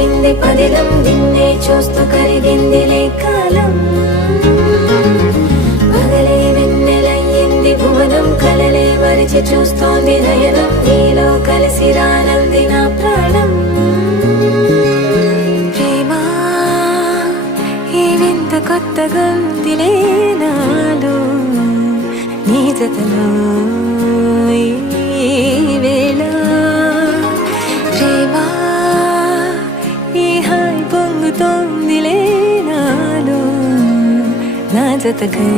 తెలిసింది పదిలం నిన్నే చూస్తూ కరిగిందిలే కాలం పగలే వెన్నెలయ్యింది భువనం కలలే మరిచి చూస్తోంది నయనం నీలో కలిసి రానంది నా ప్రాణం ప్రేమ ఈ వింత కొత్తగా ఉందిలే నాలో నీ జతలో ఈ వేళ ప్రేమ ఈ హాయి పొంగుతోందిలే నాలో నా జతకై